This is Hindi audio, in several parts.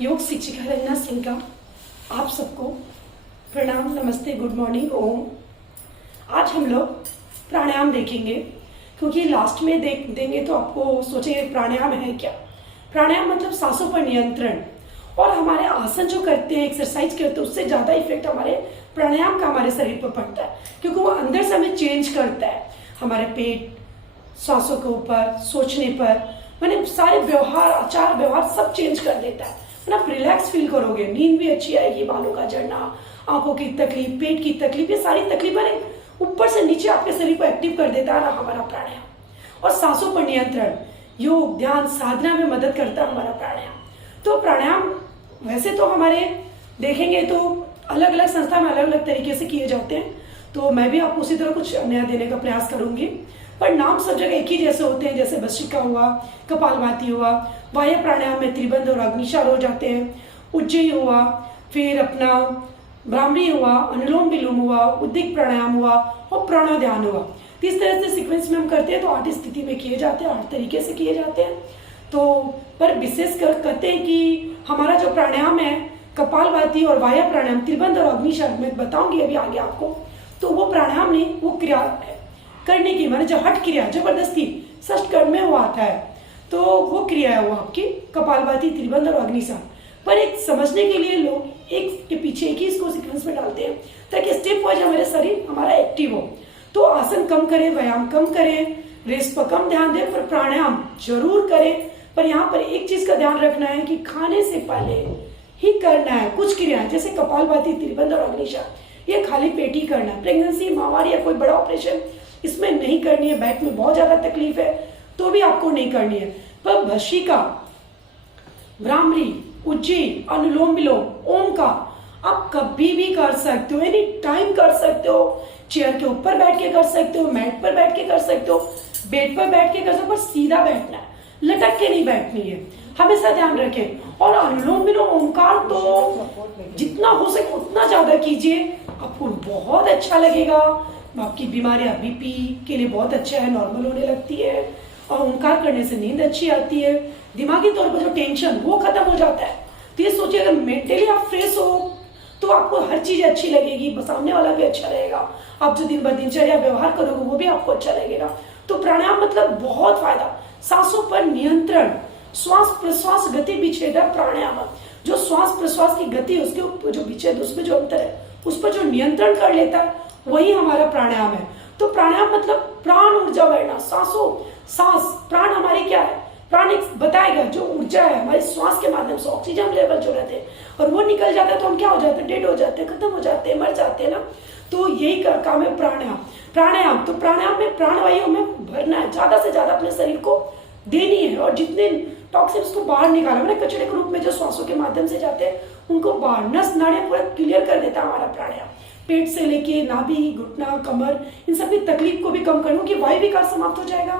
योग शिक्षिका रंजना सिंह का आप सबको प्रणाम, नमस्ते, गुड मॉर्निंग, ओम। आज हम लोग प्राणायाम देखेंगे, क्योंकि लास्ट में देंगे तो आपको सोचेंगे प्राणायाम है क्या। प्राणायाम मतलब सांसों पर नियंत्रण, और हमारे आसन जो करते हैं, एक्सरसाइज करते हैं, उससे ज्यादा इफेक्ट हमारे प्राणायाम का हमारे शरीर पर पड़ता है, क्योंकि वो अंदर से हमें चेंज करता है। हमारे पेट, सांसों के ऊपर, सोचने पर, मैंने सारे व्यवहार, आचार व्यवहार सब चेंज कर देता है। आप रिलैक्स फील करोगे, नींद भी अच्छी आएगी, बालों का झड़ना, आंखों की तकलीफ, पेट की तकलीफ, ये सारी तकलीफें ऊपर से नीचे आपके शरीर को एक्टिव कर देता है हमारा प्राणायाम। और सांसों पर नियंत्रण, योग, ध्यान, साधना में मदद करता है हमारा प्राणायाम। तो प्राणायाम वैसे तो हमारे देखेंगे तो अलग अलग संस्था में अलग अलग तरीके से किए जाते हैं, तो मैं भी आपको उसी तरह कुछ नया देने का प्रयास करूंगी। पर नाम सब जगह एक ही जैसे होते हैं, जैसे भस्त्रिका हुआ, कपालभाति हुआ, बाह्य प्राणायाम में त्रिबंध और अग्निशार हो जाते हैं, उज्जयी हुआ, फिर अपना भ्रामरी हुआ, अनुलोम विलोम हुआ, उद्दिक प्राणायाम हुआ और प्राणा ध्यान हुआ। इस तरह से सीक्वेंस में हम करते हैं, तो 8 स्थिति में किए जाते हैं, 8 तरीके से किए जाते हैं। तो पर विशेष कर कहते हैं कि हमारा जो प्राणायाम है, कपालभाति और वायु प्राणायाम, त्रिबंध और अग्निशार, मैं बताऊंगी अभी आगे आपको। तो वो प्राणायाम नहीं, वो क्रिया है करने की, माने जो हट क्रिया, जबरदस्ती षष्ठ कर्ण में वो आता है, तो वो क्रिया है वो आपकी कपालभाति, त्रिबंध और अग्निशार। पर एक समझने के लिए लोग एक के पीछे एक ही इसको सीक्वेंस में डालते हैं, ताकि स्टेप वाइज हमारे शरीर हमारा एक्टिव हो। तो आसन कम करें, व्यायाम कम करें, रेस्ट पर कम ध्यान दें, पर प्राणायाम जरूर करें। पर यहाँ पर एक चीज का ध्यान रखना है कि खाने से पहले ही करना है कुछ क्रिया, जैसे कपालभाति, त्रिबंध और अग्निशार, ये खाली पेट ही करना है। प्रेगनेंसी, महामारी या कोई बड़ा ऑपरेशन इसमें नहीं करनी है, बैक में बहुत ज्यादा तकलीफ है तो भी आपको नहीं करनी है। पर भस्त्रिका, भ्रामरी, उज्जयी, अनुलोम विलोम, ओम का आप कभी भी कर सकते हो, एनी टाइम कर सकते हो। चेयर के ऊपर बैठ के कर सकते हो, मैट पर बैठ के कर सकते हो, बेड पर बैठ के कर सकते हो, पर सीधा बैठना है, लटक के नहीं बैठनी है, हमेशा ध्यान रखें। और अनुलोम विलोम, ओंकार तो जितना हो सके उतना ज्यादा कीजिए, आपको बहुत अच्छा लगेगा। आपकी बीमारियां, बीपी के लिए बहुत अच्छा है, नॉर्मल होने लगती है। और ओंकार करने से नींद अच्छी आती है, दिमागी तौर पर जो टेंशन वो खत्म हो जाता है। तो ये सोचिए, अगर मेंटली आप फ्रेश हो तो आपको हर चीज अच्छी लगेगी, सामने वाला भी अच्छा रहेगा, आप जो दिन ब दिनचर्या व्यवहार करोगे वो भी आपको अच्छा लगेगा। तो प्राणायाम मतलब बहुत फायदा, सांसों पर नियंत्रण, श्वास प्रश्वास गति विच्छेदक प्राणायाम, जो श्वास प्रश्वास की गति, उसके ऊपर जो विच्छेद, उसमें जो अंतर है, उस पर जो नियंत्रण कर लेता है, वही हमारा प्राणायाम है। तो प्राणायाम मतलब प्राण ऊर्जा बढ़ना, सांसों, सांस, प्राण हमारे क्या है, प्राण एक बताएगा जो ऊर्जा है हमारे श्वास के माध्यम से, ऑक्सीजन लेवल जो रहते हैं, और वो निकल जाता है तो हम क्या हो जाते हैं, डेड हो जाते हैं, खत्म हो जाते हैं, मर जाते हैं ना। तो यही काम है प्राणायाम। प्राणायाम तो प्राणायाम में प्राणवायु में भरना है, ज्यादा से ज्यादा अपने शरीर को देनी है, और जितने टॉक्सिन्स को बाहर निकाला, मैंने कचरे के रूप में जो श्वासों के माध्यम से जाते हैं उनको बाहर, नस नाड़ियां पूरा क्लियर कर देता है हमारा प्राणायाम। पेट से लेके नाभि, घुटना, कमर, इन सभी तकलीफ को भी कम करने की, वायु विकार समाप्त हो जाएगा,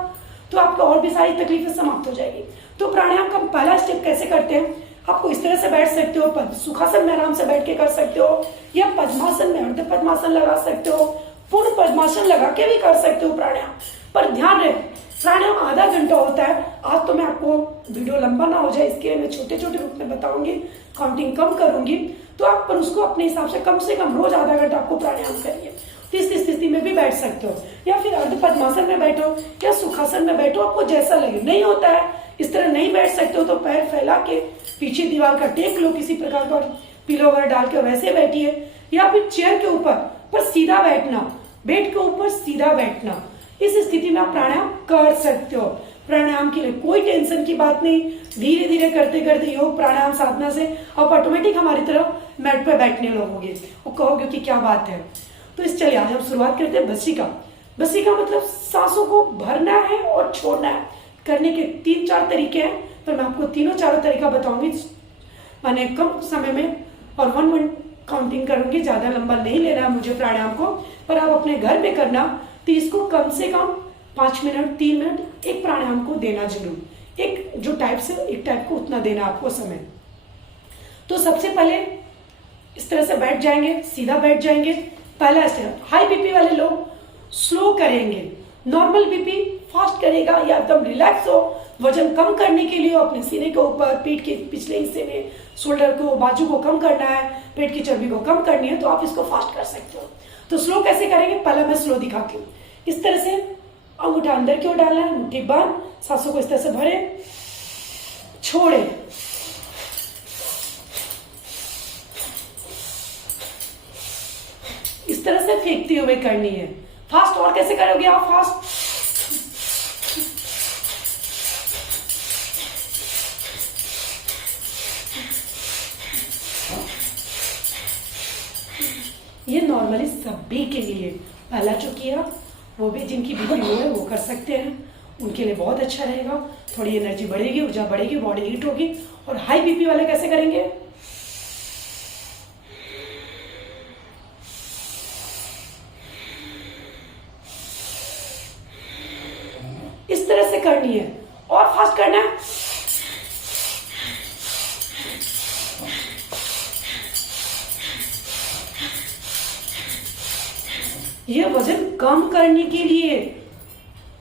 तो आपको और भी सारी तकलीफें समाप्त हो जाएगी। तो प्राणायाम का पहला स्टेप कैसे करते हैं, आपको इस तरह से बैठ सकते हो, सुखासन में आराम से बैठ के कर सकते हो, या पद्मासन में अर्ध पद्मासन लगा सकते हो, पूर्ण पद्मासन लगा के भी कर सकते हो प्राणायाम। पर ध्यान रहे, प्राणायाम आधा घंटा होता है। आज तो मैं आपको वीडियो लंबा ना हो जाए, इसके लिए मैं छोटे छोटे रूप में बताऊंगी, काउंटिंग कम करूंगी, तो आप पर उसको अपने हिसाब से कम रोज आधा घंटा आपको प्राणायाम करिए। इस स्थिति में भी बैठ सकते हो, या फिर अर्ध पद्मासन में बैठो या सुखासन में बैठो, आपको जैसा लगे। नहीं होता है, इस तरह नहीं बैठ सकते हो, तो पैर फैला के पीछे दीवार का टेक लो, किसी प्रकार का पिलो वगैरह डाल के वैसे बैठिए, या फिर चेयर के ऊपर पर सीधा बैठना, बेड के ऊपर सीधा बैठना। इस स्थिति में आप प्राणायाम कर सकते हो। प्राणायाम के लिए कोई टेंशन की बात नहीं, धीरे धीरे करते करते योग प्राणायाम साधना से आप ऑटोमेटिक हमारी तरफ मैट पर बैठने लगोगे और कहोगे कि क्या बात है। तो इस चलिए आज हम शुरुआत करते हैं भस्त्रिका। भस्त्रिका मतलब सांसों को भरना है और छोड़ना है। करने के 3-4 तरीके हैं, पर मैं आपको तीनों चारों तरीका बताऊंगी, मैंने कम समय में, और 1 मिनट काउंटिंग करूंगी, ज्यादा लंबा नहीं लेना है मुझे प्राणायाम को। पर आप अपने घर में करना, तो इसको कम से कम 5 मिनट, 3 मिनट एक प्राणायाम को देना जरूर, एक जो टाइप से एक टाइप को उतना देना आपको समय। तो सबसे पहले इस तरह से बैठ जाएंगे, सीधा बैठ जाएंगे। पहला स्टेप, हाई बीपी वाले लोग स्लो करेंगे, नॉर्मल बीपी फास्ट करेगा या एकदम रिलैक्स हो, वजन कम करने के लिए अपने सीने के ऊपर, पीठ के पिछले हिस्से में, शोल्डर को, बाजू को कम करना है, पेट की चर्बी को कम करनी है, तो आप इसको फास्ट कर सकते हो। तो स्लो कैसे करेंगे, पहले मैं स्लो दिखाती हूँ। इस तरह से अंगूठा अंदर की ओर डालना है, मुट्ठी बंद, सांसों को इस तरह से भरे, छोड़े, इस तरह से फेंकते हुए करनी है। फास्ट और कैसे करोगे आप फास्ट, ये नॉर्मली सभी के लिए, पहला जो किया वो भी जिनकी बीपी लो है वो कर सकते हैं, उनके लिए बहुत अच्छा रहेगा। थोड़ी एनर्जी बढ़ेगी, ऊर्जा बढ़ेगी, बॉडी हीट होगी। और हाई बीपी वाले कैसे करेंगे, इस तरह से करनी है। और फास्ट करना है, यह वजन कम करने के लिए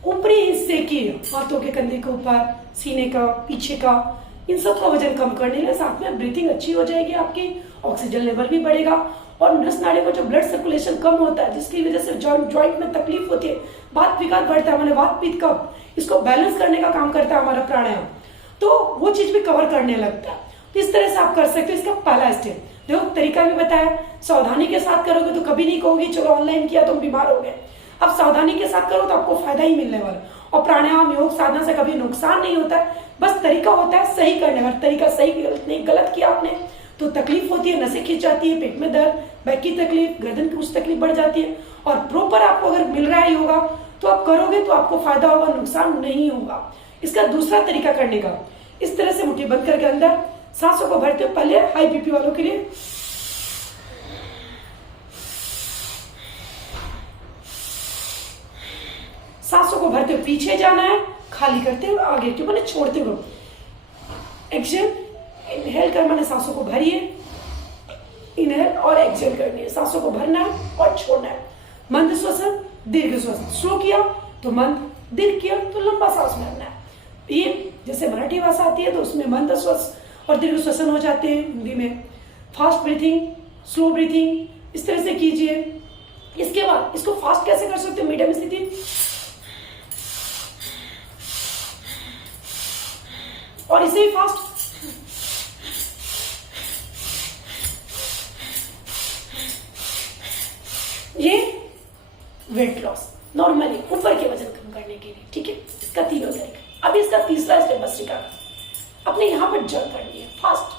ऊपरी हिस्से की, हाथों के कंधे के ऊपर, सीने का, पीछे का, इन सब का वजन कम करने के लिए, साथ में ब्रीथिंग अच्छी हो जाएगी आपकी, ऑक्सीजन लेवल भी बढ़ेगा और नस नाड़ी में जो ब्लड सर्कुलेशन कम होता है, जिसकी वजह से जॉइंट में तकलीफ होती है, वात विकार बढ़ता है, मैंने वात पित्त कफ, इसको बैलेंस करने का काम करता है हमारा प्राणायाम, तो वो चीज भी कवर करने लगता है। तो इस तरह से आप कर सकते हो। इसका पहला स्टेप देखो, तरीका भी बताया, सावधानी के साथ करोगे तो कभी नहीं कहोगे चलो ऑनलाइन किया तो हम बीमार हो गए। अब सावधानी के साथ करो तो आपको फायदा ही मिलने वाला। और प्राणायाम, योग, साधना से कभी नुकसान नहीं होता है, बस तरीका होता है सही करने का। तरीका सही गलत नहीं, गलत किया आपने तो तकलीफ होती है, नसें खींच जाती है, पेट में दर्द, बैक की तकलीफ, गर्दन की कुछ तकलीफ बढ़ जाती है। और प्रॉपर आपको अगर मिल रहा है योगा तो आप करोगे तो आपको फायदा होगा, नुकसान नहीं होगा। इसका दूसरा तरीका करने का, इस तरह से मुट्ठी बंद करके अंदर सांसों को भरते हो। पहले हाई बीपी वालों के लिए सांसों को भरते हुए पीछे जाना है, खाली करते हुए आगे क्यों, मैंने छोड़ते हुए एक्सेल, इनहेल कर मैंने सांसों को भरिए, इनहेल और एक्सेल करनी है, सांसों को भरना है और छोड़ना है। मंद श्वसन, दीर्घ श्वसन, स्लो किया तो मंद, दीर्घ किया तो लंबा सांस भरना है। ये जैसे मराठी भाषा आती है तो उसमें मंद श्वास और दीर्घ श्वसन हो जाते हैं, हिंदी में फास्ट ब्रीथिंग, स्लो ब्रीथिंग, इस तरह से कीजिए। इसके बाद इसको फास्ट कैसे कर सकते हो, मीडियम स्थिति और इसे ही फास्ट, ये वेट लॉस नॉर्मली ऊपर के वजन कम करने के लिए, ठीक है। इसका तीनों तरीका। अभी इसका तीसरा स्टेप बस सिखा, अपने यहां पर जंप करनी है फास्ट।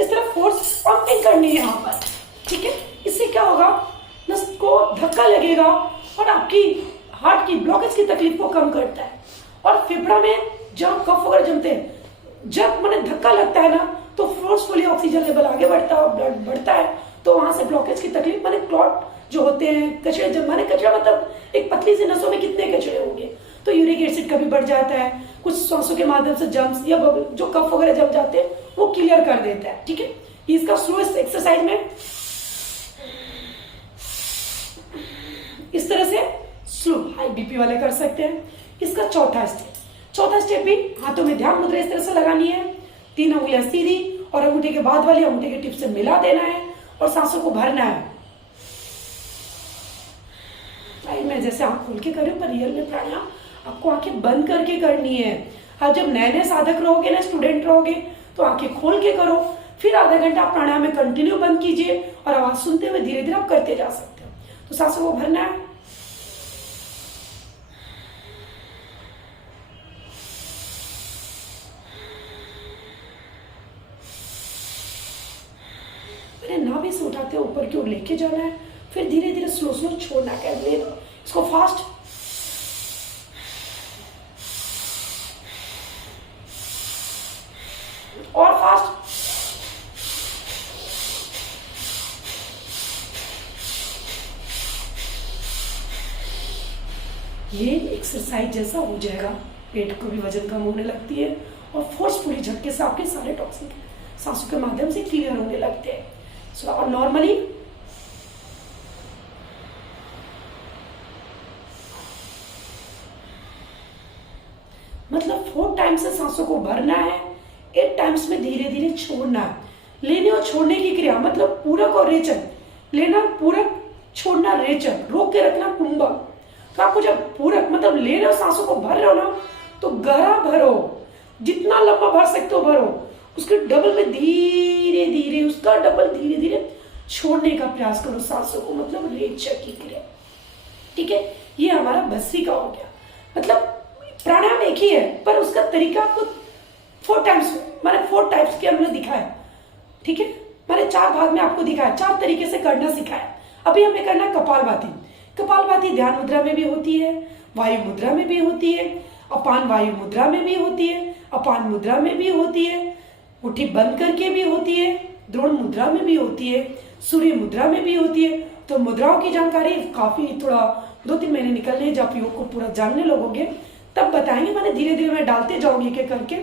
इस तरह फोर्स पंपिंग करनी है यहां पर, ठीक है। इससे क्या होगा, नस को धक्का लगेगा और आपकी हार्ट की ब्लॉकेज की तकलीफ को कम करता है। और फेफड़ा में जब कफ वगैरह जमते हैं, जब मैंने धक्का लगता है ना तो फोर्सफुली ऑक्सीजन लेवल आगे बढ़ता है, ब्लड बढ़ता है, तो वहां से ब्लॉकेज की तकलीफ, मैंने क्लॉट जो होते हैं, कचरे, जब मैंने कचरा मतलब एक पतली सी नसों में कितने कचरे होंगे, तो यूरिक एसिड कभी बढ़ जाता है, कुछ सांसों के माध्यम से जम्स या जो कफ वगैरह जम जाते हैं वो क्लियर कर देता है, ठीक है। इसका स्लो एक्सरसाइज में इस तरह से स्लो हाई बीपी वाले कर सकते हैं। इसका चौथा स्टेप भी हाथों में ध्यान मुद्रा इस तरह से लगानी है, 3 उंगलियां सीधी और अंगूठे के बाद वाली अंगूठे के टिप से मिला देना है और सांसों को भरना है। मैं जैसे आंख खोल के कर रही हूं, पर रियल में प्राणायाम आपको आंखें बंद करके करनी है। आप जब नए नए साधक रहोगे ना, स्टूडेंट रहोगे, तो आंखें खोल के करो, फिर आधा घंटा आप प्राणायाम में कंटिन्यू बंद कीजिए और आवाज सुनते हुए धीरे धीरे आप करते जा सकते हो। तो सांसों को भरना है, नाभि से उठाते ऊपर की ओर लेके जाना है, फिर धीरे धीरे स्लो छोड़ना है। इसको फास्ट, और फास्ट, ये एक्सरसाइज जैसा हो जाएगा, पेट को भी वजन कम होने लगती है और फोर्सफुली झटके से आपके सारे टॉक्सिन सांसों के माध्यम से क्लियर होने लगते हैं। और नॉर्मली मतलब 4 टाइम्स से सांसों को भरना है, 8 टाइम्स में धीरे धीरे छोड़ना है। लेने और छोड़ने की क्रिया मतलब पूरक और रेचक, लेना पूरक, छोड़ना रेचक, रोक के रखना कुंभक। तो आपको जब पूरक मतलब ले रहे हो, सांसों को भर रहे हो ना, तो गहरा भरो, जितना लंबा भर सकते हो भरो, उसके डबल में धीरे धीरे, उसका डबल धीरे धीरे छोड़ने का प्रयास करो सांसों को, मतलब रेचक की क्रिया। ठीक है, ये हमारा भस्त्रिका हो गया। मतलब प्राणायाम एक ही है पर उसका तरीका आपको 4 टाइम्स मैंने 4 टाइप्स के हमने दिखाया। ठीक है, मैंने 4 भाग में आपको दिखाया, 4 तरीके से करना सिखाया। अभी हमें करना है कपालभाति। कपालभाति ध्यान मुद्रा में भी होती है, वायु मुद्रा में भी होती है, अपान वायु मुद्रा में भी होती है, अपान मुद्रा में भी होती है, मुट्ठी बंद करके भी होती है, द्रोण मुद्रा में भी होती है, सूर्य मुद्रा में भी होती है। तो मुद्राओं की जानकारी काफी थोड़ा 2-3 महीने निकलने, जब योग को पूरा जानने लगोगे तब बताएंगे। मैंने धीरे धीरे मैं डालते जाऊंगी के करके,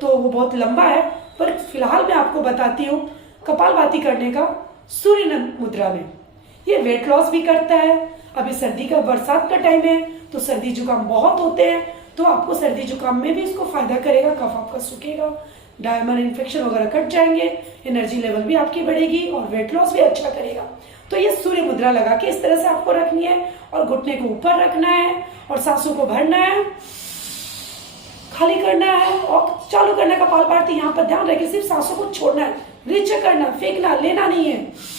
तो वो बहुत लंबा है, पर फिलहाल मैं आपको बताती हूँ कपालभाति करने का सूर्य मुद्रा में। ये वेट लॉस भी करता है। अभी सर्दी का बरसात का टाइम है तो सर्दी जुकाम बहुत होते हैं, तो आपको सर्दी जुकाम में भी इसको फायदा करेगा। कफ आपका सूखेगा, डायमंड इन्फेक्शन वगैरह कट जाएंगे, एनर्जी लेवल भी आपकी बढ़ेगी और वेट लॉस भी अच्छा करेगा। तो ये सूर्य मुद्रा लगा के इस तरह से आपको रखनी है और घुटने को ऊपर रखना है और सांसों को भरना है, खाली करना है और चालू करना। कपालभाति यहाँ पर ध्यान रखिए, सिर्फ सांसों को छोड़ना है, रेचक करना, फेंकना, लेना नहीं है।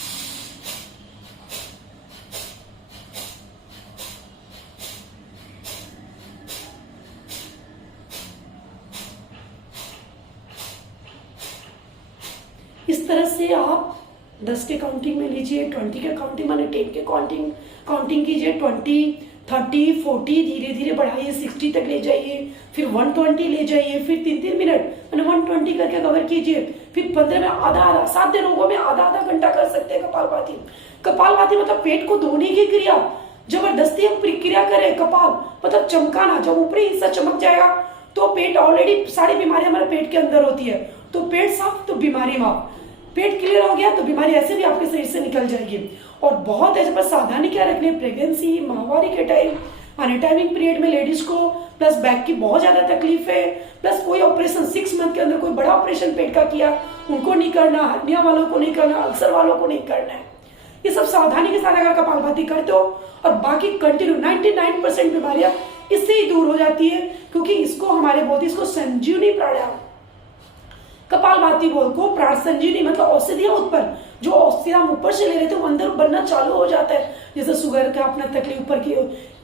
इस तरह से आप 10 के काउंटिंग में लीजिए, 20 के काउंटिंग माने 10 के काउंटिंग कीजिए, 20, 30, 40 धीरे धीरे बढ़ाइए, 60 तक ले जाइए, फिर 120 ले जाइए, फिर 3-3 मिनट मैंने 120 करके कवर कीजिए, फिर 15 में आधा 7 दिनों में आधा घंटा कर सकते हैं कपालभाति। कपालभाति मतलब पेट को धोने की क्रिया, जबरदस्ती हम प्रक्रिया करें। कपाल मतलब चमकाना, जब ऊपरी हिस्सा चमक जाएगा तो पेट, ऑलरेडी सारी बीमारियां हमारे पेट के अंदर होती है, तो पेट साफ तो बीमारी माफ। पेट क्लियर हो गया तो बीमारी ऐसे भी आपके शरीर से निकल जाएगी। और बहुत है, बस सावधानी क्या रखनी है, प्रेगनेंसी, माहवारी के टाइम, आने टाइमिंग पीरियड में लेडीज को, प्लस बैक की बहुत ज्यादा तकलीफ है, प्लस कोई ऑपरेशन 6 मंथ के अंदर कोई बड़ा ऑपरेशन पेट का किया, उनको नहीं करना, हड्डियां वालों को नहीं करना, अल्सर वालों को नहीं करना है। ये सब सावधानी के साथ अगर कपालभाति करते हो और बाकी कंटिन्यू 99% बीमारियां इससे ही दूर हो जाती है, क्योंकि इसको हमारे बोलते इसको संजीवनी प्राणायाम, कपालभाति बोल को प्राण संजीवनी मतलब औषधियां उत्पन्न, जो औषधियां हम ऊपर से ले लेते हैं वो अंदर बनना चालू हो जाता है। जैसे शुगर का अपना तकलीफ, ऊपर की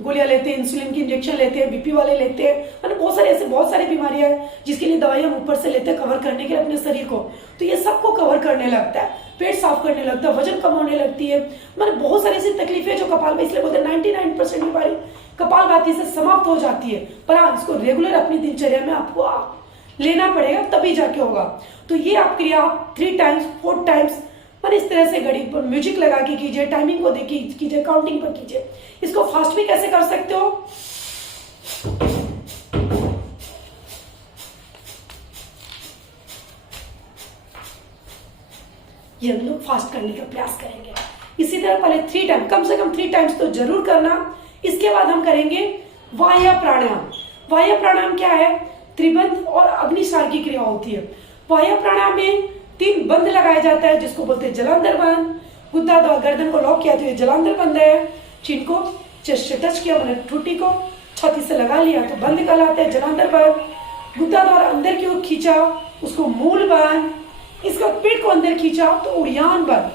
गोलियां लेते हैं, इंसुलिन की इंजेक्शन लेते हैं, बीपी वाले लेते हैं, मतलब बहुत सारे ऐसे बहुत सारी बीमारियां हैं जिसके लिए दवाई हम ऊपर से लेते हैं कवर करने के लिए अपने शरीर को। तो ये सबको कवर करने लगता है, पेट साफ करने लगता है, वजन कम होने लगती है, मतलब बहुत सारी ऐसी तकलीफें जो कपालभाति, इसलिए बोलते हैं 99% बीमारी कपालभाति से समाप्त हो जाती है। पर हाँ, इसको रेगुलर अपनी दिनचर्या में आपको लेना पड़ेगा, तभी जाके होगा। तो ये आप क्रिया 3 टाइम्स 4 टाइम्स और इस तरह से घड़ी पर म्यूजिक लगा के कीजिए, टाइमिंग को देखिए कीजिए, काउंटिंग पर कीजिए। इसको फास्ट भी कैसे कर सकते हो, ये हम लोग फास्ट करने का प्रयास करेंगे। इसी तरह पहले 3 टाइम, कम से कम 3 टाइम्स तो जरूर करना। इसके बाद हम करेंगे वाया प्राणायाम। वाया प्राणायाम क्या है, त्रिबंध और अग्निसार की क्रिया होती है। वाया प्राणायाम में 3 बंध लगाया जाता है, जिसको बोलते हैं जलांधर बंध। गुद्दा द्वारा गर्दन को लॉक किया तो ये जलांधर बंध है। चिन को चेस्ट से टच किया, मैंने ठुटी को छाती से लगा लिया तो बंद कहलाता है जलांधर बंध। गुद्दा द्वारा अंदर की ओर खींचा, उसको मूल बंध। इसका पेट को अंदर खींचा तो उड़ियान बंध।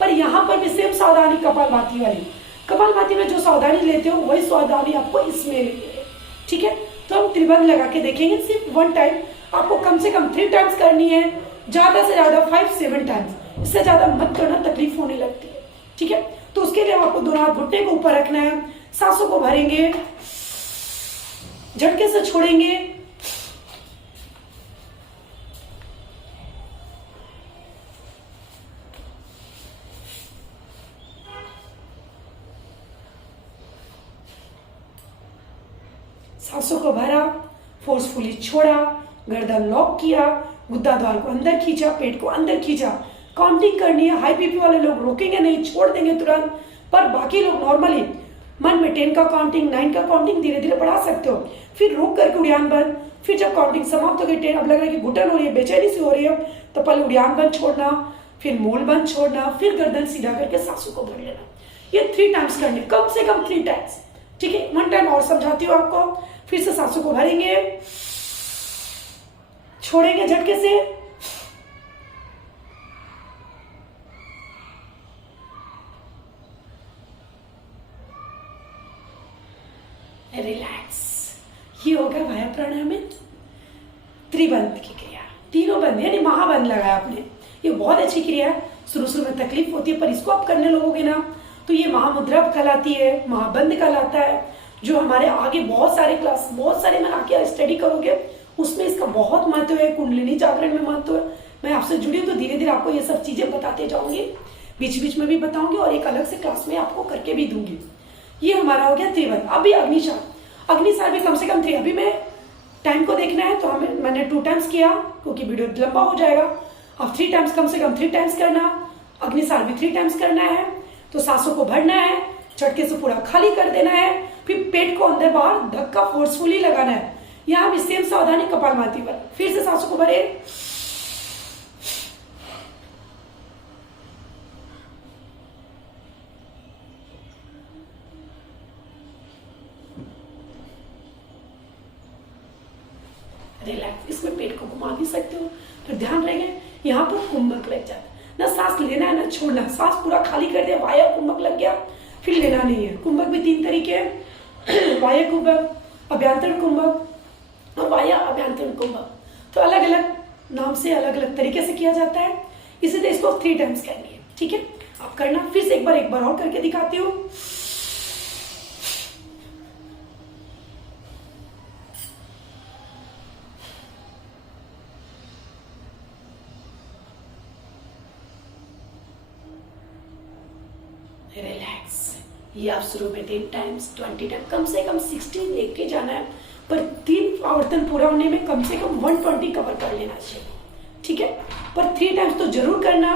पर यहाँ पर भी सेम सावधानी कपालभाति वाली, कपालभाति में जो सावधानी लेते हो वही सावधानी आपको इसमें लेनी है। ठीक है, तो हम त्रिबंध लगा के देखेंगे। सिर्फ 1 टाइम आपको कम से कम 3 टाइम्स करनी है, ज्यादा से ज्यादा 5-7 टाइम्स, इससे ज्यादा मत करना, तकलीफ होने लगती है। ठीक है, तो उसके लिए आपको दोनों हाथ घुटने को ऊपर रखना है, सांसों को भरेंगे, झटके से छोड़ेंगे, सांसों को भरा, फोर्सफुली छोड़ा, गर्दन लॉक किया, गुद्दा द्वार को अंदर खींचा, पेट को अंदर खींचा। काउंटिंग करनी है। हाई बीपी वाले लोग रोकेंगे नहीं, छोड़ देंगे तुरंत, पर बाकी लोग नॉर्मली मन में 10 का काउंटिंग, 9 का काउंटिंग धीरे धीरे बढ़ा सकते हो। फिर रोक करके उड़ान बंद। फिर जब काउंटिंग समाप्त हो गई 10, अब लग रहा है कि घुटन हो रही है, बेचैनी सी हो रही है, तो पहले उड़ान बंद छोड़ना, फिर मूल बंद छोड़ना, फिर गर्दन सीधा करके सांसों को भर लेना। ये 3 टाइम्स करने, कम से कम 3 टाइम्स। ठीक है, 1 टाइम और समझाती हूँ आपको। फिर से सांसों को भरेंगे, छोड़ेंगे झटके से, रिलैक्स। ये होगा वायु प्राणायाम में त्रिबंध की क्रिया। तीनों बंद यानी महाबंद लगाया आपने। ये बहुत अच्छी क्रिया है। शुरू में तकलीफ होती है, पर इसको आप करने लगोगे ना तो ये महामुद्रा कहलाती है, महाबंद कहलाता है, जो हमारे आगे बहुत सारे क्लास, बहुत सारे में आके स्टडी करोगे उसमें इसका बहुत महत्व है। कुंडलिनी जागरण में महत्व है। मैं आपसे जुड़ी हूँ तो धीरे धीरे आपको ये सब चीजें बताते जाऊंगी, बीच बीच में भी बताऊंगी और एक अलग से क्लास में आपको करके भी दूंगी। ये हमारा हो गया त्रिबंध। अभी अग्निसार, अग्निसार भी कम से कम 3। अभी मैं टाइम को देखना है तो मैंने 2 टाइम्स किया क्योंकि वीडियो लंबा हो जाएगा। अब 3 टाइम्स, कम से कम 3 टाइम्स करना। अग्निसार भी 3 टाइम्स करना है। तो सांसों को भरना है, झटके से पूरा खाली कर देना है, फिर पेट को अंदर बाहर धक्का फोर्सफुली लगाना है। यहाँ भी सेम सावधानी, कपालभाति पर। फिर से सांसों को भरे, रिलैक्स। इसमें पेट को घुमा भी सकते हो। तो ध्यान रखें, यहाँ पर कुंभक लग जाता है ना, सांस लेना है ना छोड़ना। सांस पूरा खाली कर दिया, वाया कुंभक लग गया, फिर लेना नहीं है। कुंभक भी 3 तरीके हैं, वाया कुंभक, अभ्यंतरण कुंभक और वाया अभ्यंतरण कुंभक। तो अलग अलग नाम से अलग अलग तरीके से किया जाता है। इसलिए इसको 3 टाइम्स करनी है। ठीक है, आप करना। फिर से एक बार और करके दिखाती हूँ। रिलैक्स। ये आप शुरू में 10 टाइम्स, 20 टाइम्स, कम से कम 16 लेके जाना है, पर 3 आवर्तन पूरा होने में कम से कम 120 कवर कर लेना चाहिए। ठीक है, पर 3 टाइम्स तो जरूर करना,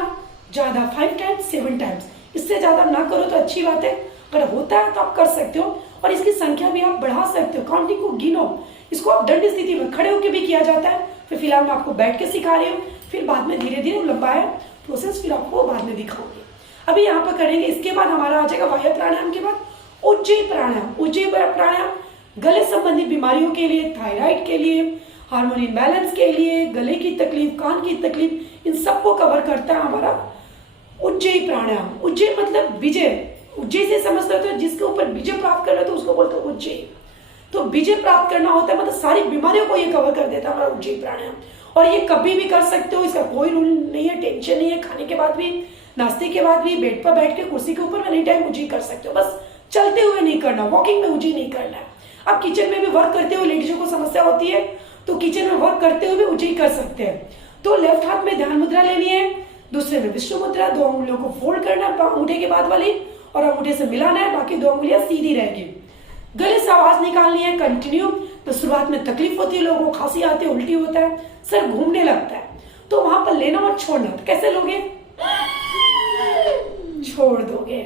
ज्यादा 5 टाइम्स, 7 टाइम्स। इससे ज्यादा ना करो तो अच्छी बात है, अगर होता है तो आप कर सकते हो और इसकी संख्या भी आप बढ़ा सकते हो। काउंटिंग को गिनो। इसको आप दंड स्थिति में खड़े होकर भी किया जाता है। फिर फिलहाल मैं आपको बैठ के सिखा रही हूँ, फिर बाद में धीरे धीरे लंबा है प्रोसेस, फिर आपको बाद में दिखाऊंगी। अभी यहाँ पर करेंगे। इसके बाद हमारा आ जाएगा वायु प्राणायाम के बाद उज्जयी प्राणायाम। उज्जयी प्राणायाम गले संबंधी बीमारियों के लिए, थायराइड के लिए, हार्मोन इम्बैलेंस के लिए, गले की तकलीफ, कान की तकलीफ, इन सबको कवर करता है हमारा उज्जयी प्राणायाम। उज्जयी मतलब विजय। उज्जयी से समझते हो तो जिसके ऊपर विजय प्राप्त कर रहे हो तो उसको बोलते हो उज्जयी। तो विजय प्राप्त करना होता है, मतलब सारी बीमारियों को ये कवर कर देता है हमारा उज्जयी प्राणायाम। और ये कभी भी कर सकते हो, इसका कोई रूल नहीं है, टेंशन नहीं है। खाने के बाद भी, नाश्ते के बाद भी, बेड पर बैठ के, कुर्सी के ऊपर एनी टाइम उज्जयी कर सकते हो। बस चलते हुए नहीं करना, वॉकिंग में उज्जयी नहीं करना है। अब किचन में भी वर्क करते हुए लेडीजों को समस्या होती है तो किचन में वर्क करते हुए भी उज्जयी कर सकते हैं। तो लेफ्ट हाथ में ध्यान मुद्रा लेनी है, दूसरे में विष्णु मुद्रा। 2 अंगुलियों को फोल्ड करना अंगूठे के बाद वाली और अंगूठे से मिलाना है, बाकी 2 अंगुलियां सीधी रहेगी। गले से आवाज निकालनी है कंटिन्यू। तो शुरुआत में तकलीफ होती है, लोगों को खांसी आती है, उल्टी होता है, सर घूमने लगता है, तो वहां पर लेना और छोड़ना। तो कैसे लोगे? छोड़ दोगे,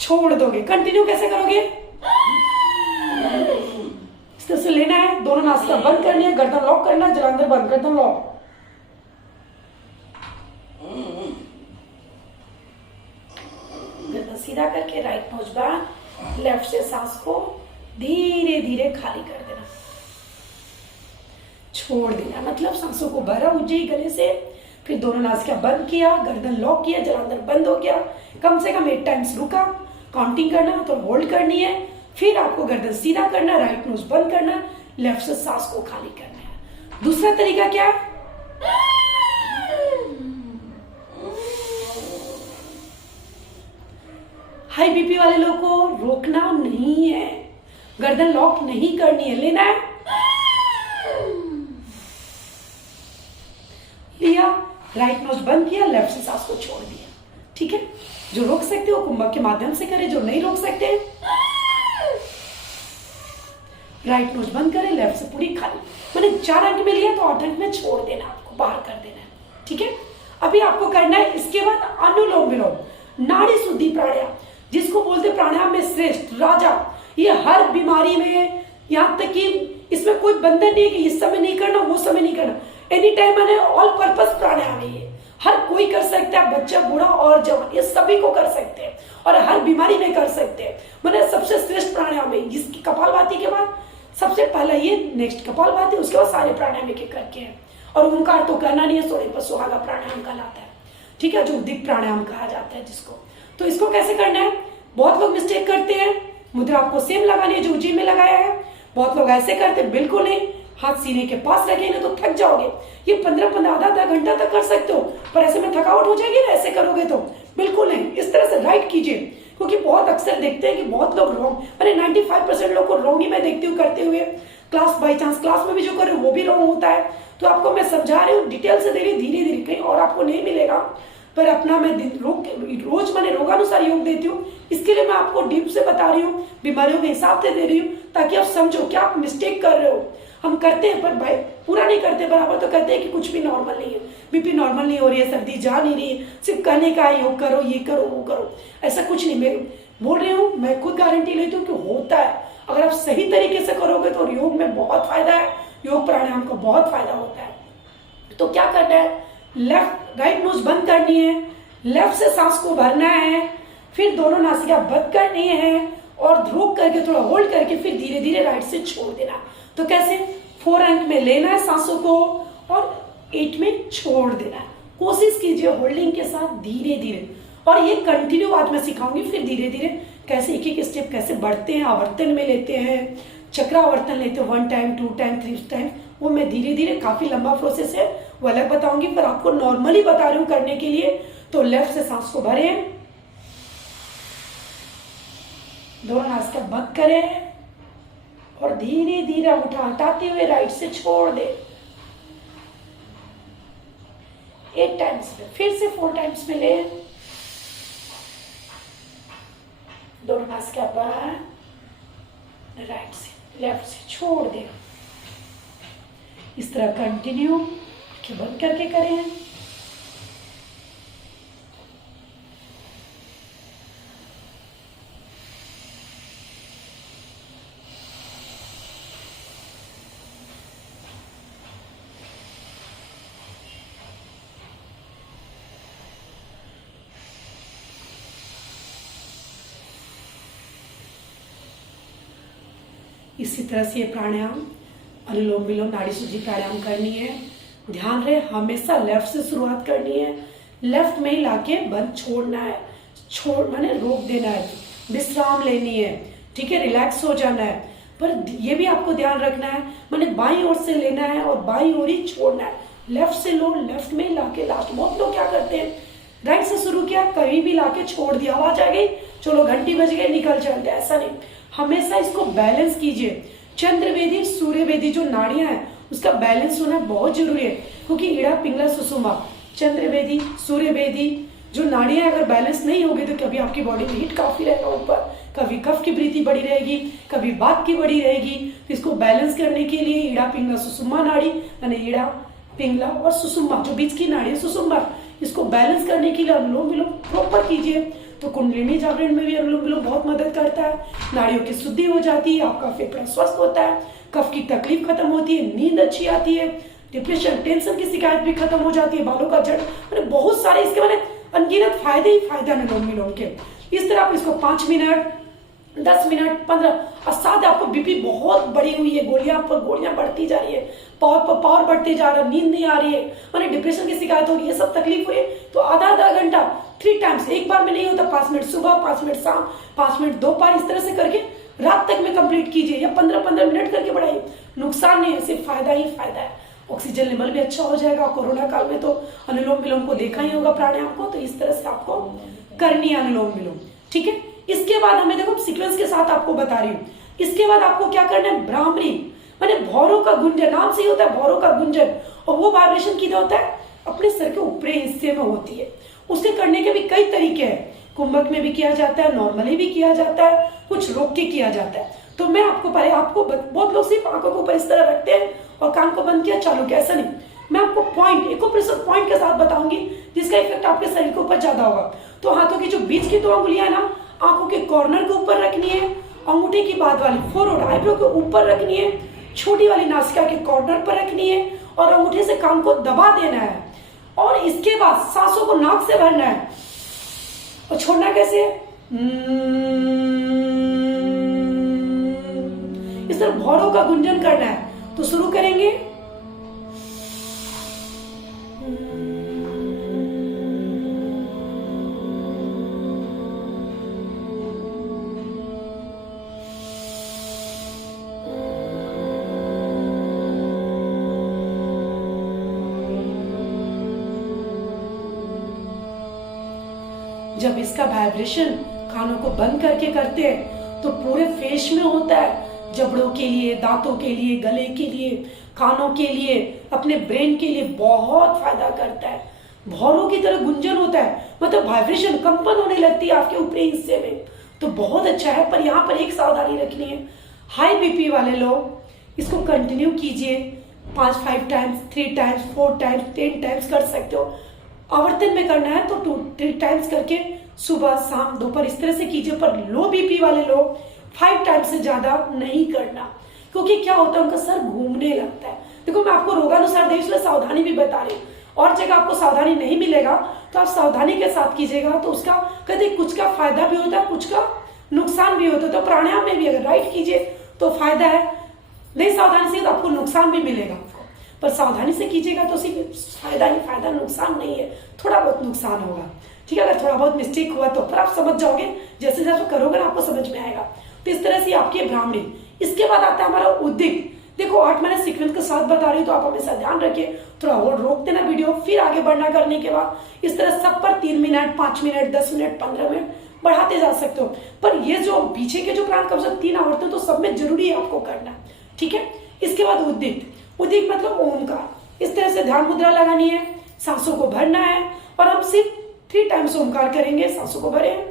छोड़ दोगे। कंटिन्यू कैसे करोगे? इस तरह से लेना है। दोनों नासिका बंद करनी है, गर्दन लॉक करना, जलांधर बंद, गर्दन लॉक। गर्दन सीधा करके राइट नोज बांध, लेफ्ट से सांस को धीरे धीरे खाली कर देना, छोड़ देना। मतलब सांसों को भरा उज्जयी गले से, फिर दोनों नासिका बंद किया, गर्दन लॉक किया, जलांधर बंद हो गया। कम से कम 8 टाइम्स रुका, काउंटिंग करना तो होल्ड करनी है। फिर आपको गर्दन सीधा करना, राइट नोज बंद करना, लेफ्ट से सांस को खाली करना है। दूसरा तरीका क्या? हाई बीपी वाले लोग को रोकना नहीं है, गर्दन लॉक नहीं करनी है, लेना है, लिया, राइट नोज बंद किया, लेफ्ट से सांस को छोड़ दिया। ठीक है, जो रोक सकते हो कुंभक के माध्यम से करें, जो नहीं रोक सकते राइट नोज बंद करें, लेफ्ट से पूरी खाली। मैंने 4 अंक में लिया तो 8 अंक में छोड़ देना, आपको बाहर कर देना है। ठीक है, अभी आपको करना है इसके बाद अनुलोम विलोम, नाड़ी शुद्धि प्राणायाम। जिसको बोलते प्राणायाम में श्रेष्ठ राजा। ये हर बीमारी में, यहाँ तक कि इसमें कोई बंधन नहीं है कि इस समय नहीं करना, वो समय नहीं करना, एनी टाइम मैंने ऑल पर्पस प्राणायाम है ये। हर कोई कर सकता है, बच्चा, बूढ़ा और जवान, ये सभी को कर सकते हैं और हर बीमारी में कर सकते हैं। मैंने सबसे श्रेष्ठ प्राणायाम है, जिसकी कपालभाति के बाद सबसे पहला ये, नेक्स्ट कपालभाति, उसके बाद सारे प्राणायाम एक करके हैं। और ओंकार तो करना नहीं है, सोने पर सुहागा प्राणायाम कहलाता है, ठीक है, जो उदिक प्राणायाम कहा जाता है जिसको। तो इसको कैसे करना है, बहुत लोग मिस्टेक करते हैं। मुद्रा आपको सेम लगानी है जो जिम में लगाया है। बहुत लोग ऐसे करते, बिल्कुल नहीं, हाथ सीने के पास रखेंगे तो थक जाओगे। ये 15-15 आधा घंटा तक कर सकते हो, पर ऐसे में थकावट हो जाएगी ना ऐसे करोगे तो, बिल्कुल नहीं। इस तरह से राइट कीजिए, क्योंकि बहुत अक्सर देखते हैं कि बहुत लोग रॉन्ग, मैंने 95% लोग को रॉन्ग ही मैं देखती हूँ करते हुए। क्लास बाई चांस क्लास में भी जो कर रहे हो वो भी रॉन्ग होता है। तो आपको मैं समझा रही हूँ, डिटेल से दे रही हूँ, धीरे धीरे, कहीं और आपको नहीं मिलेगा, पर अपना मैं रोज मैंने रोगानुसार योग देती हूँ। इसके लिए मैं आपको डीप से बता रही हूँ, बीमारियों के हिसाब से दे रही हूँ, ताकि आप समझो क्या आप मिस्टेक कर रहे हो। हम करते हैं पर भाई पूरा नहीं करते बराबर, तो कहते हैं कि कुछ भी नॉर्मल नहीं है, बीपी नॉर्मल नहीं हो रही है, सर्दी जा नहीं रही है, सिर्फ कहने का है योग करो, ये करो, वो करो, ऐसा कुछ नहीं। मैं बोल रही हूँ, मैं खुद गारंटी लेती हूँ कि होता है। अगर आप सही तरीके से करोगे तो योग में बहुत फायदा है, योग प्राणायाम का बहुत फायदा होता है। तो क्या करना है, लेफ्ट राइट नोज बंद करनी है, लेफ्ट से सांस को भरना है, फिर दोनों नासिका बंद करनी है और रोक करके थोड़ा होल्ड करके फिर धीरे धीरे राइट से छोड़ देना। तो कैसे, 4 अंक में लेना है सांसों को और 8 में छोड़ देना है। कोशिश कीजिए होल्डिंग के साथ धीरे धीरे, और ये कंटिन्यू आज मैं सिखाऊंगी। फिर धीरे धीरे कैसे एक एक स्टेप कैसे बढ़ते हैं, आवर्तन में लेते हैं, चक्रावर्तन लेते हैं, 1 टाइम 2 टाइम 3 टाइम, वो मैं धीरे धीरे, काफी लंबा प्रोसेस है वो अलग बताऊंगी, पर आपको नॉर्मली बता रही हूँ करने के लिए। तो लेफ्ट से सांस को भरें, दोनों नासिका बंद करें और धीरे धीरे हटाते हुए राइट से छोड़ दे। 8 टाइम्स में, फिर से 4 टाइम्स में ले, दोनों नासिका बंद, राइट से लेफ्ट से छोड़ दे। इस तरह कंटिन्यू बंद करके करें। इसी तरह से ये प्राणायाम, अनुलोम विलोम, नाड़ी शुद्धि प्राणायाम करनी है। ध्यान रहे हमेशा लेफ्ट से शुरुआत करनी है, लेफ्ट में ही लाके बंद छोड़ना है, माने रोक देना है, विश्राम लेनी है, ठीक है, रिलैक्स हो जाना है। पर ये भी आपको ध्यान रखना है, माने बाईं ओर से लेना है और बाईं ओर ही छोड़ना है। लेफ्ट से लो, लेफ्ट में लाके लास्ट। बहुत लोग क्या करते हैं, राइट से शुरू किया, कहीं भी लाके छोड़ दिया, आवाज आ गई, चलो घंटी बज गई, निकल चलते, ऐसा नहीं। हमेशा इसको बैलेंस कीजिए। चंद्रवेदी, सूर्यवेदी जो नाड़ियां हैं उसका बैलेंस होना बहुत जरूरी है, क्योंकि इड़ा, पिंगला, सुषुम्ना, चंद्रवेदी, सूर्यवेदी जो नाड़ियां अगर बैलेंस नहीं होगी तो कभी आपकी बॉडी में हीट काफी रहेगा ऊपर, कभी कफ की वृद्धि बढ़ी रहेगी, कभी वात की बढ़ी रहेगी। तो इसको बैलेंस करने के लिए इड़ा, पिंगला, सुषुम्ना नाड़ी, यानी इड़ा, पिंगला और सुषुम्ना जो बीच की नाड़ी है सुषुम्ना, इसको बैलेंस करने के लिए अनुलोम विलोम प्रॉपर कीजिए। तो कुंडलिनी जागरण में भी अनुलोम विलोम बहुत मदद करता है। नाड़ियों की शुद्धि हो जाती है, आपका फेफड़ा स्वस्थ होता है, कफ की तकलीफ खत्म होती है, नींद अच्छी आती है, डिप्रेशन, टेंशन की शिकायत भी खत्म हो जाती है, बालों का झड़, मैंने बहुत सारे इसके मैंने अनगिनत फायदे ही फायदा अनुलोम विलोम के। इस तरह आप इसको 5 मिनट, 10 मिनट, 15 और साथ आपको बीपी बहुत बढ़ी हुई है, गोलियां पर गोलियां बढ़ती जा रही है, पावर बढ़ते जा रहा है, नींद नहीं आ रही है, मैंने डिप्रेशन की शिकायत हो रही है, सब तकलीफ हो रही है, तो आधा घंटा 3 टाइम्स, एक बार में नहीं होता, 5 मिनट सुबह, 5 मिनट शाम, 5 मिनट दोपहर, इस तरह से करके रात तक में कंप्लीट कीजिए, या 15-15 मिनट करके बढ़ाइए। नुकसान नहीं है, सिर्फ फायदा ही फायदा है। ऑक्सीजन लेवल भी अच्छा हो जाएगा। कोरोना काल में तो अनुलोम विलोम को देखा ही होगा प्राणायाम को, तो इस तरह से आपको करनी है अनुलोम विलोम, ठीक है। इसके बाद हमें देखो सीक्वेंस के साथ आपको बता रही हूँ, इसके बाद आपको क्या करना है, भ्रामरी माने भौरों का गुंजन, नाम से ही होता है भौरों का गुंजन, और वो वाइब्रेशन किधर होता है, अपने सर के ऊपरी हिस्से में होती है। उसे करने के भी कई तरीके हैं, कुंभक में भी किया जाता है, नॉर्मली भी किया जाता है, कुछ रोक के किया जाता है। तो मैं आपको पहले बहुत लोग सिर्फ आंखों को ऊपर इस तरह रखते हैं और कान को बंद किया, चालू किया, ऐसा नहीं। मैं आपको पॉइंट, एक्यूप्रेशर पॉइंट के साथ बताऊंगी जिसका इफेक्ट आपके शरीर के ऊपर ज्यादा होगा। तो हाथों की जो बीच की 2 उंगलियां ना, आंखों के कॉर्नर के ऊपर रखनी है, अंगूठे की बाद वाली फोरहेड आईब्रो के ऊपर रखनी है, छोटी वाली नासिका के कॉर्नर पर रखनी है और अंगूठे से कान को दबा देना है। और इसके बाद सांसों को नाक से भरना है और छोड़ना कैसे? इस तरह भौरों का गुंजन करना है। तो शुरू करेंगे। जब इसका वाइब्रेशन कानों को बंद करके करते हैं तो पूरे फेस में होता है। जबड़ों के लिए, दांतों के लिए, गले के लिए, कानों के लिए, अपने ब्रेन के लिए बहुत फायदा करता है। भौरों की तरह गुंजन होता है, मतलब वाइब्रेशन, कंपन होने लगती है आपके ऊपरी हिस्से में, तो बहुत अच्छा है। पर यहाँ पर एक सावधानी रखनी है, हाई बीपी वाले लोग इसको कंटिन्यू कीजिए 5 टाइम्स, 3 टाइम्स, 4 टाइम्स, 10 टाइम्स कर सकते हो। आवर्तन में करना है तो 2-3 टाइम्स करके सुबह, शाम, दोपहर इस तरह से कीजिए। पर लो बीपी वाले लोग 5 टाइम्स से ज्यादा नहीं करना, क्योंकि क्या होता है उनका सर घूमने लगता है। देखो मैं आपको रोगानुसार देख इसलिए सावधानी भी बता रही हूँ। और जगह आपको सावधानी नहीं मिलेगा तो आप सावधानी के साथ कीजिएगा तो उसका कहते कुछ का फायदा भी होता है, कुछ का नुकसान भी होता है। तो प्राणायाम में भी अगर राइट कीजिए तो फायदा है, नहीं सावधानी से तो आपको नुकसान भी मिलेगा। पर सावधानी से कीजिएगा तो सिर्फ फायदा ही फायदा, नुकसान नहीं है। थोड़ा बहुत नुकसान होगा, ठीक है, अगर थोड़ा बहुत मिस्टेक हुआ तो, पर आप समझ जाओगे जैसे जैसे करोगे ना आपको समझ में आएगा। तो इस तरह से आपकी ब्राह्मणी। इसके बाद आता है हमारा उद्दिक। देखो 8 मैंने सीक्वेंस के साथ बता रही हूँ तो आप हमेशा ध्यान रखिए, थोड़ा और रोक देना वीडियो, फिर आगे बढ़ना। करने के बाद इस तरह सब पर 3 मिनट, 5 मिनट, 10 मिनट, 15 मिनट बढ़ाते जा सकते हो। पर ये जो पीछे के जो प्राण कम से 3 आवर्तन तो सब में जरूरी है आपको करना, ठीक है। इसके बाद उद्दिक। उद्दिक मतलब ओमकार। इस तरह से ध्यान मुद्रा लगानी है, सांसों को भरना है और हम सिर्फ 3 टाइम्स ओमकार करेंगे। सांसों को भरें,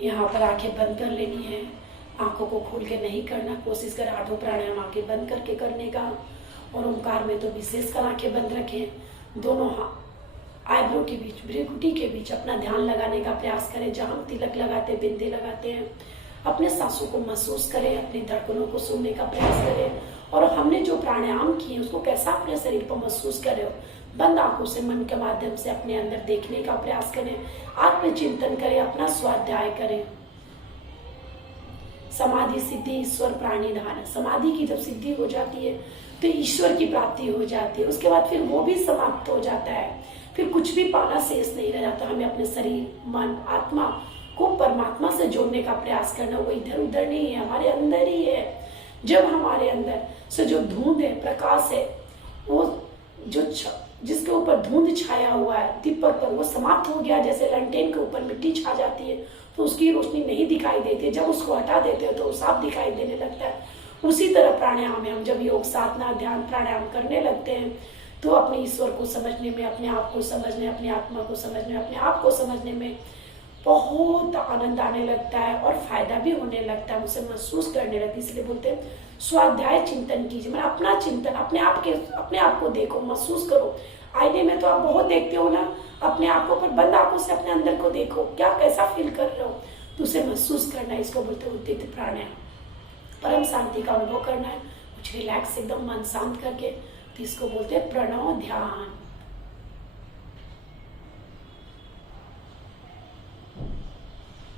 यहाँ पर आंखें बंद कर लेनी है, आंखों को खोल के नहीं करना। कोशिश कर 8 प्राणायाम आंखें बंद करके करने का। और ओंकार में तो विशेषकर आंखें बंद रखें, दोनों आईब्रो के बीच, भ्रुकुटी के बीच अपना ध्यान लगाने का प्रयास करें। जहां हम तिलक लगाते हैं, बिंदी लगाते हैं, अपने सांसों को महसूस करें, अपनी धड़कनों को सुनने का प्रयास करें। और हमने जो प्राणायाम किए उसको कैसा अपने शरीर पर महसूस करे हो। बंद आंखों से मन के माध्यम से अपने अंदर देखने का प्रयास करें, आत्मचिंतन करें, अपना स्वाध्याय करें। समाधि सिद्धि ईश्वर प्राणिधान। समाधि की जब सिद्धि हो जाती है तो ईश्वर की प्राप्ति हो जाती है। उसके बाद फिर वो भी समाप्त हो जाता है, फिर कुछ भी पाना शेष नहीं रह जाता। हमें अपने शरीर, मन, आत्मा को परमात्मा से जोड़ने का प्रयास करना। वो इधर उधर नहीं है, हमारे अंदर ही है। जब हमारे अंदर से जो धुंध है, प्रकाश है, वो जो जिसके ऊपर धुंध छाया हुआ है दीपक पर, वो समाप्त हो गया। जैसे लंटेन के ऊपर मिट्टी छा जाती है तो उसकी रोशनी नहीं दिखाई देती, जब उसको हटा देते हैं तो वो साफ दिखाई देने लगता है। उसी तरह प्राणायाम है, हम जब योग, साधना, ध्यान, प्राणायाम करने लगते हैं तो अपने ईश्वर को समझने में, अपने आप को समझने, अपनी आत्मा को समझने, अपने आप को समझने में बहुत आनंद आने लगता है और फायदा भी होने लगता है, उसे महसूस करने लगती है। इसलिए बोलते हैं स्वाध्याय चिंतन कीजिए, मतलब अपना चिंतन, अपने आप को देखो, महसूस करो। आईने में तो आप बहुत देखते हो ना अपने आप को, पर बंद आंखों से अपने अंदर को देखो, क्या कैसा फील कर रहे हो, तो उसे महसूस करना है। इसको बोलते हैं उद्दित प्राणायाम। परम शांति का अनुभव करना है, कुछ रिलैक्स एकदम मन शांत करके, तो इसको बोलते हैं प्रणव ध्यान।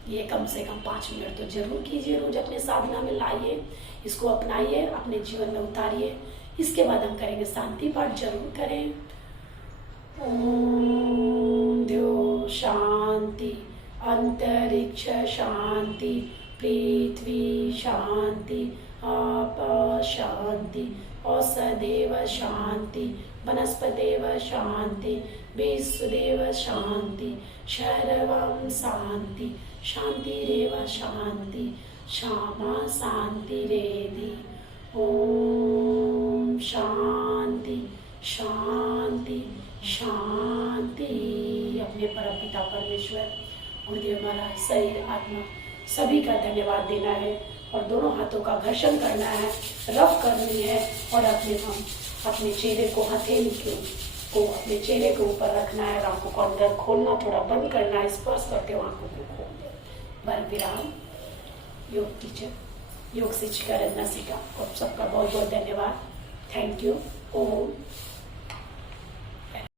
ये कम से कम 5 मिनट तो जरूर कीजिए, रोज अपने साधना में लाइए, इसको अपनाइए, अपने जीवन में उतारिए। इसके बाद हम करेंगे शांति पाठ, जरूर करें। ओम द्यो शांति, अंतरिक्ष शांति, पृथ्वी शांति, आप शांति, औषधेव शांति, वनस्पतेव शांति, विश्वदेव शांति, सर्वं शांति, शांतिरेव शांति, क्षमा शांति रेधि। ओम शांति शांति शांति। अपने परमपिता परमेश्वर गुरुदेव महाराज शरीर आत्मा सभी का धन्यवाद देना है और दोनों हाथों का घर्षण करना है, रफ करनी है और अपने चेहरे को हथेली को अपने चेहरे के ऊपर रखना है। आंखों को अंदर खोलना, थोड़ा बंद करना है, स्पर्श करते हुए आंखों को खोल दे। बल विराम। योग टीचर, योग शिक्षिका रत्ना सिका, आप सबका बहुत बहुत धन्यवाद। Thank you. ओम